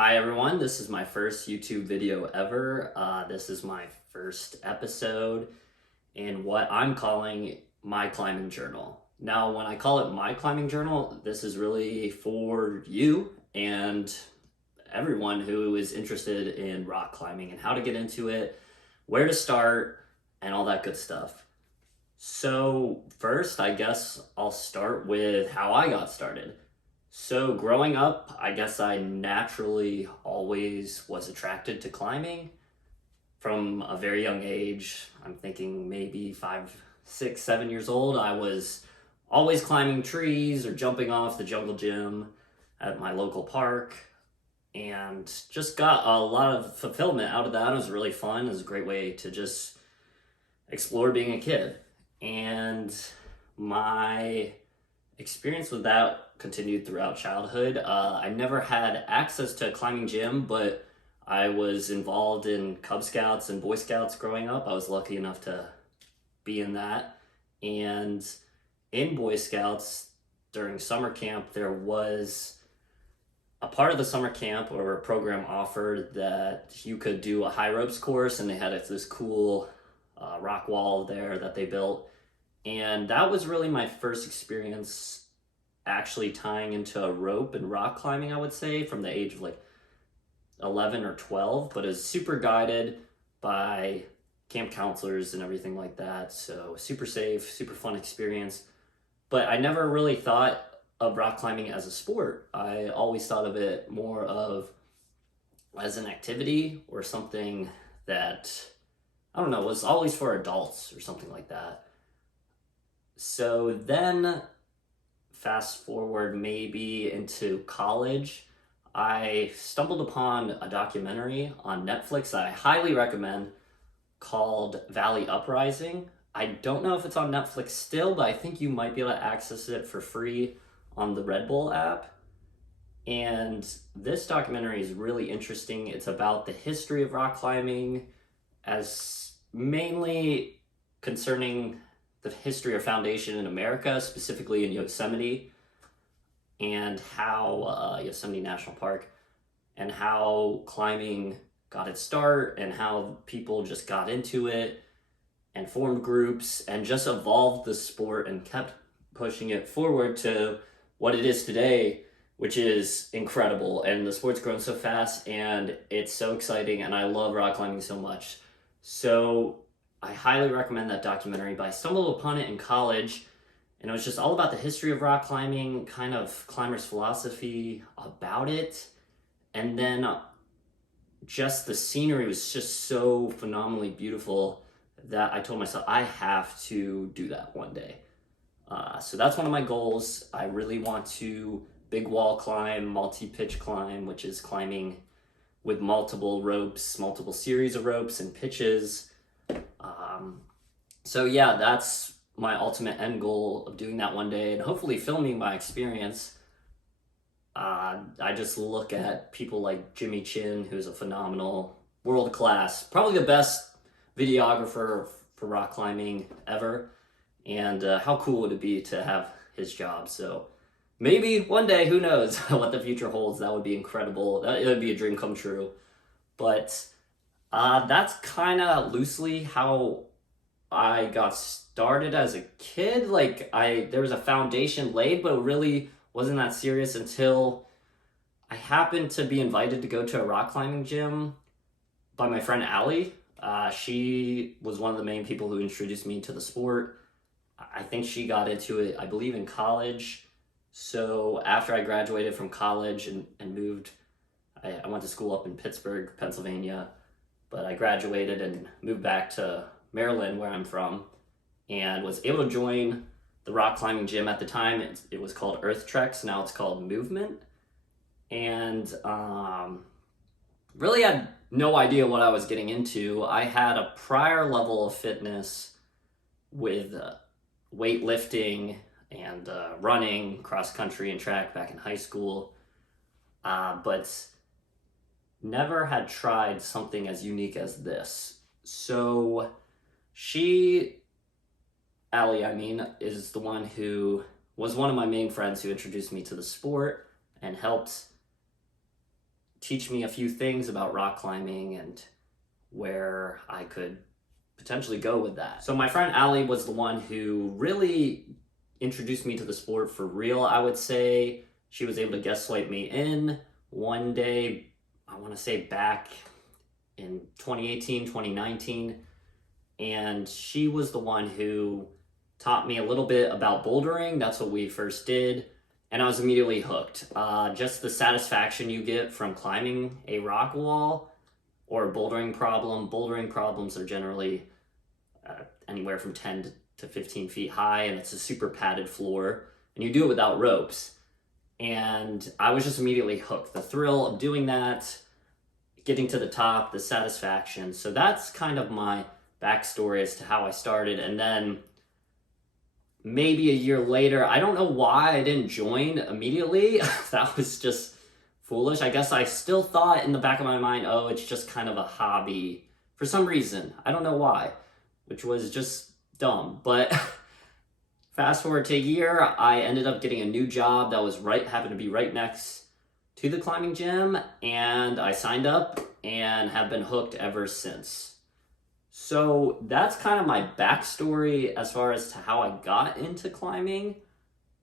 Hi everyone, this is my first YouTube video ever. This is my first episode in what I'm calling my climbing journal. Now, when I call it my climbing journal, this is really for you and everyone who is interested in rock climbing and how to get into it, where to start, and all that good stuff. So first, I guess I'll start with how I got started. So growing up, I guess I naturally always was attracted to climbing from a very young age. I'm thinking maybe 5, 6, 7 years old. I was always climbing trees or jumping off the jungle gym at my local park and just got a lot of fulfillment out of that. It was really fun. It was a great way to just explore being a kid. And my experience with that continued throughout childhood. I never had access to a climbing gym, but I was involved in Cub Scouts and Boy Scouts growing up. I was lucky enough to be in that. And in Boy Scouts, during summer camp, there was a part of the summer camp or a program offered that you could do a high ropes course, and they had this cool rock wall there that they built. And that was really my first experience actually tying into a rope and rock climbing, I would say, from the age of like 11 or 12, but it was super guided by camp counselors and everything like that. So super safe, super fun experience. But I never really thought of rock climbing as a sport. I always thought of it more of as an activity or something that, I don't know, was always for adults or something like that. So then, fast forward maybe into college, I stumbled upon a documentary on Netflix that I highly recommend called Valley Uprising. I don't know if it's on Netflix still, but I think you might be able to access it for free on the Red Bull app. And this documentary is really interesting. It's about the history of rock climbing, as mainly concerning the history or foundation in America, specifically in Yosemite, and how Yosemite National Park, and how climbing got its start, and how people just got into it and formed groups and just evolved the sport and kept pushing it forward to what it is today, which is incredible. And the sport's grown so fast and it's so exciting, and I love rock climbing so much. So I highly recommend that documentary, but I stumbled upon it in college, and it was just all about the history of rock climbing, kind of climbers' philosophy about it, and then just the scenery was just so phenomenally beautiful that I told myself I have to do that one day. So that's one of my goals. I really want to big wall climb, multi-pitch climb, which is climbing with multiple ropes, multiple series of ropes and pitches. So yeah, that's my ultimate end goal of doing that one day and hopefully filming my experience. I just look at people like Jimmy Chin, who's a phenomenal, world class, probably the best videographer for rock climbing ever. And how cool would it be to have his job? So maybe one day, who knows what the future holds. That would be incredible. It would be a dream come true. But that's kind of loosely how I got started as a kid. Like there was a foundation laid, but it really wasn't that serious until I happened to be invited to go to a rock climbing gym by my friend Allie. She was one of the main people who introduced me to the sport. I think she got into it, I believe, in college. So after I graduated from college and moved, I went to school up in Pittsburgh, Pennsylvania, but I graduated and moved back to Maryland, where I'm from, and was able to join the rock climbing gym. At the time, it was called Earth Treks. Now it's called Movement. And really had no idea what I was getting into. I had a prior level of fitness with weightlifting and running, cross country and track back in high school, but never had tried something as unique as this. So Allie, is the one who was one of my main friends who introduced me to the sport and helped teach me a few things about rock climbing and where I could potentially go with that. So my friend Allie was the one who really introduced me to the sport for real, I would say. She was able to guest swipe me in one day, I want to say back in 2018, 2019. And she was the one who taught me a little bit about bouldering. That's what we first did. And I was immediately hooked. Just the satisfaction you get from climbing a rock wall or a bouldering problem. Bouldering problems are generally anywhere from 10 to 15 feet high, and it's a super padded floor, and you do it without ropes. And I was just immediately hooked. The thrill of doing that, getting to the top, the satisfaction. So that's kind of my backstory as to how I started. And then maybe a year later, I don't know why I didn't join immediately. That was just foolish. I guess I still thought in the back of my mind, oh, it's just kind of a hobby for some reason. I don't know why, which was just dumb. But fast forward to a year, I ended up getting a new job that was happened to be right next to the climbing gym, and I signed up and have been hooked ever since. So that's kind of my backstory as far as to how I got into climbing.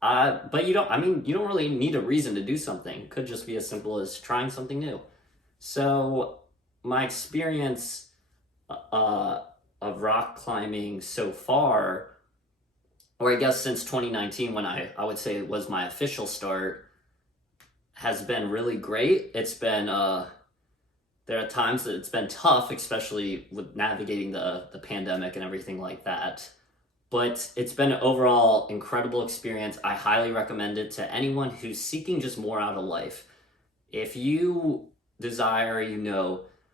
But you don't really need a reason to do something. It could just be as simple as trying something new. So my experience of rock climbing so far, or I guess since 2019, when I would say it was my official start, has been really great. It's been, there are times that it's been tough, especially with navigating the pandemic and everything like that. But it's been an overall incredible experience. I highly recommend it to anyone who's seeking just more out of life. If you desire,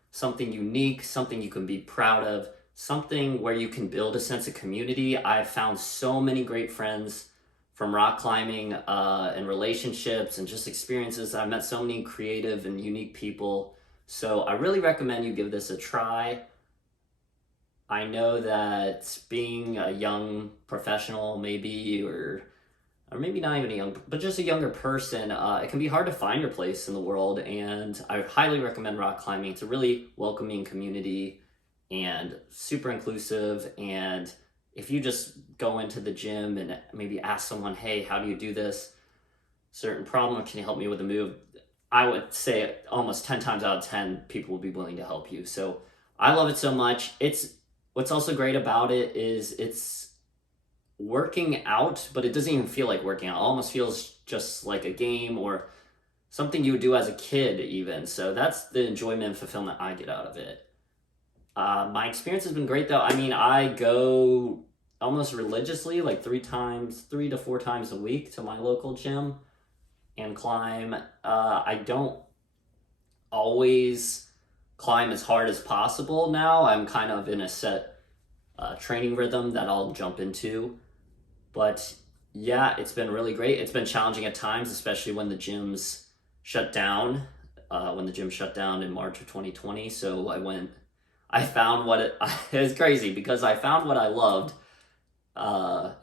something unique, something you can be proud of, something where you can build a sense of community. I've found so many great friends from rock climbing and relationships and just experiences. I've met so many creative and unique people. So I really recommend you give this a try. I know that being a young professional maybe, or maybe not even a young, but just a younger person, it can be hard to find your place in the world. And I highly recommend rock climbing. It's a really welcoming community and super inclusive. And if you just go into the gym and maybe ask someone, hey, how do you do this certain problem? Can you help me with a move? I would say almost 10 times out of 10, people will be willing to help you. So I love it so much. What's also great about it is it's working out, but it doesn't even feel like working out. It almost feels just like a game or something you would do as a kid even. So that's the enjoyment and fulfillment I get out of it. My experience has been great though. I mean, I go almost religiously, like 3 to 4 times a week to my local gym and climb. I don't always climb as hard as possible now. I'm kind of in a set training rhythm that I'll jump into. But yeah, it's been really great. It's been challenging at times, especially when the gyms shut down. When the gym shut down in March of 2020. So I found it was crazy because I found what I loved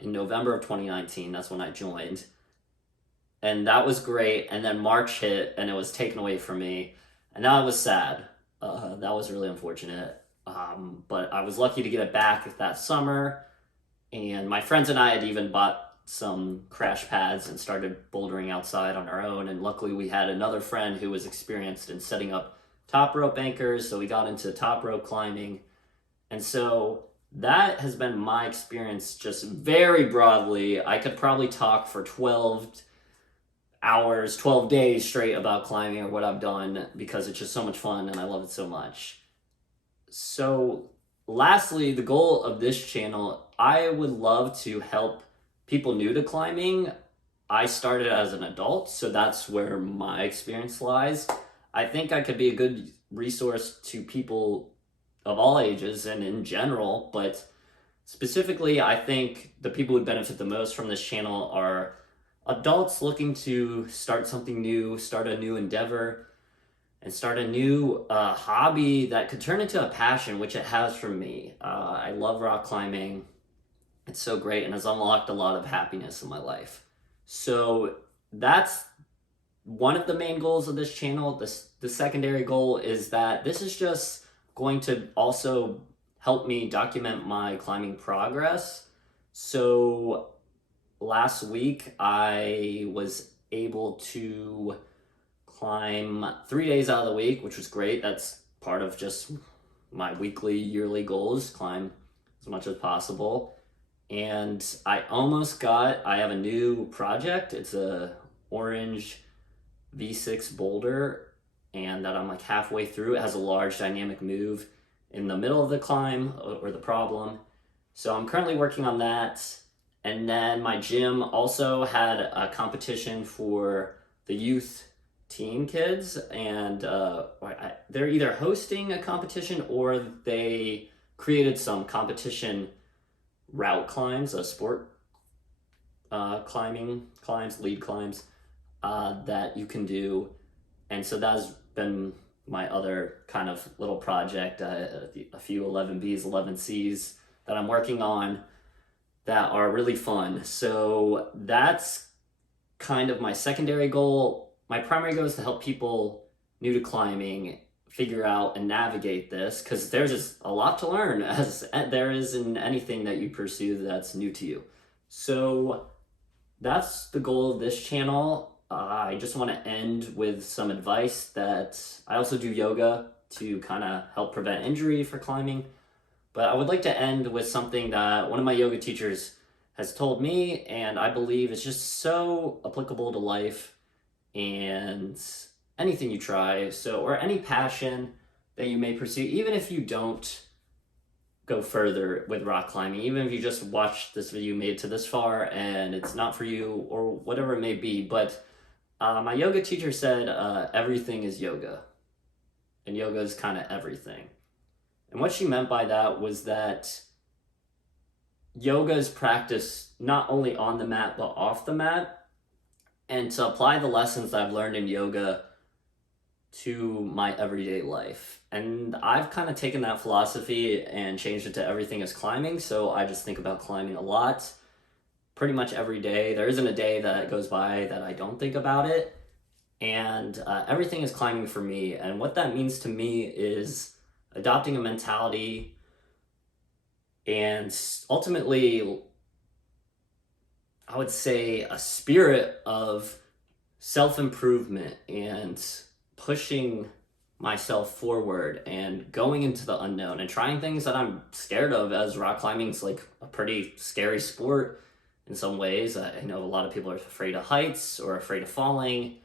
in November of 2019. That's when I joined. And that was great. And then March hit and it was taken away from me. And that was sad. That was really unfortunate. But I was lucky to get it back that summer. And my friends and I had even bought some crash pads and started bouldering outside on our own. And luckily we had another friend who was experienced in setting up top rope anchors. So we got into top rope climbing. And so that has been my experience just very broadly. I could probably talk for 12 hours, 12 days straight about climbing or what I've done because it's just so much fun and I love it so much. So lastly, the goal of this channel, I would love to help people new to climbing. I started as an adult, so that's where my experience lies. I think I could be a good resource to people of all ages and in general, but specifically, I think the people who benefit the most from this channel are adults looking to start something new, start a new endeavor, and start a new hobby that could turn into a passion, which it has for me. I love rock climbing. It's so great and has unlocked a lot of happiness in my life. So that's one of the main goals of this channel. The secondary goal is that this is just going to also help me document my climbing progress. So last week I was able to climb 3 days out of the week, which was great. That's part of just my weekly, yearly goals, climb as much as possible. And I have a new project. It's a orange V6 boulder, and that I'm like halfway through. It has a large dynamic move in the middle of the climb or the problem. So I'm currently working on that. And then my gym also had a competition for the youth teen kids, and they're either hosting a competition or they created some competition route climbs, sport climbing climbs, lead climbs that you can do. And so that's been my other kind of little project, a few 11Bs, 11Cs that I'm working on that are really fun. So that's kind of my secondary goal. My primary goal is to help people new to climbing figure out and navigate this, because there's just a lot to learn, as there is in anything that you pursue that's new to you. So that's the goal of this channel. I just want to end with some advice that I also do yoga to kind of help prevent injury for climbing. But I would like to end with something that one of my yoga teachers has told me, and I believe it's just so applicable to life and anything you try, or any passion that you may pursue, even if you don't go further with rock climbing, even if you just watched this video, made it to this far and it's not for you, or whatever it may be. But my yoga teacher said everything is yoga, and yoga is kind of everything. And what she meant by that was that yoga is practiced not only on the mat but off the mat. And to apply the lessons that I've learned in yoga to my everyday life. And I've kind of taken that philosophy and changed it to everything is climbing. So I just think about climbing a lot, pretty much every day. There isn't a day that goes by that I don't think about it. And everything is climbing for me. And what that means to me is adopting a mentality and ultimately, I would say, a spirit of self-improvement and pushing myself forward and going into the unknown and trying things that I'm scared of, as rock climbing is like a pretty scary sport in some ways. I know a lot of people are afraid of heights or afraid of falling,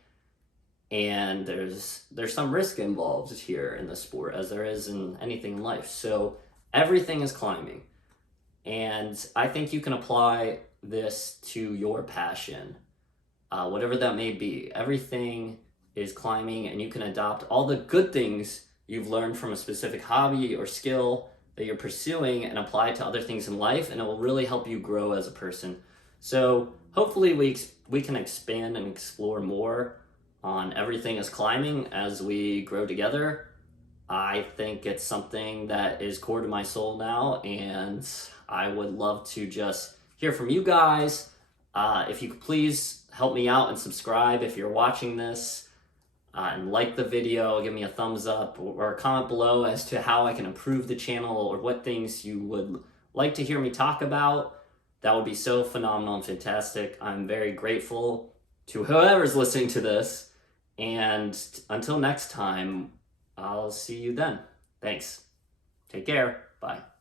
and there's some risk involved here in the sport, as there is in anything in life. So everything is climbing. And I think you can apply this to your passion, whatever that may be. Everything is climbing, and you can adopt all the good things you've learned from a specific hobby or skill that you're pursuing and apply it to other things in life, and it will really help you grow as a person. So hopefully we can expand and explore more on everything is climbing as we grow together. I think it's something that is core to my soul now, and I would love to just hear from you guys. If you could please help me out and subscribe if you're watching this, and like the video, give me a thumbs up, or comment below as to how I can improve the channel or what things you would like to hear me talk about. That would be so phenomenal and fantastic. I'm very grateful to whoever's listening to this, and until next time, I'll see you then. Thanks. Take care. Bye.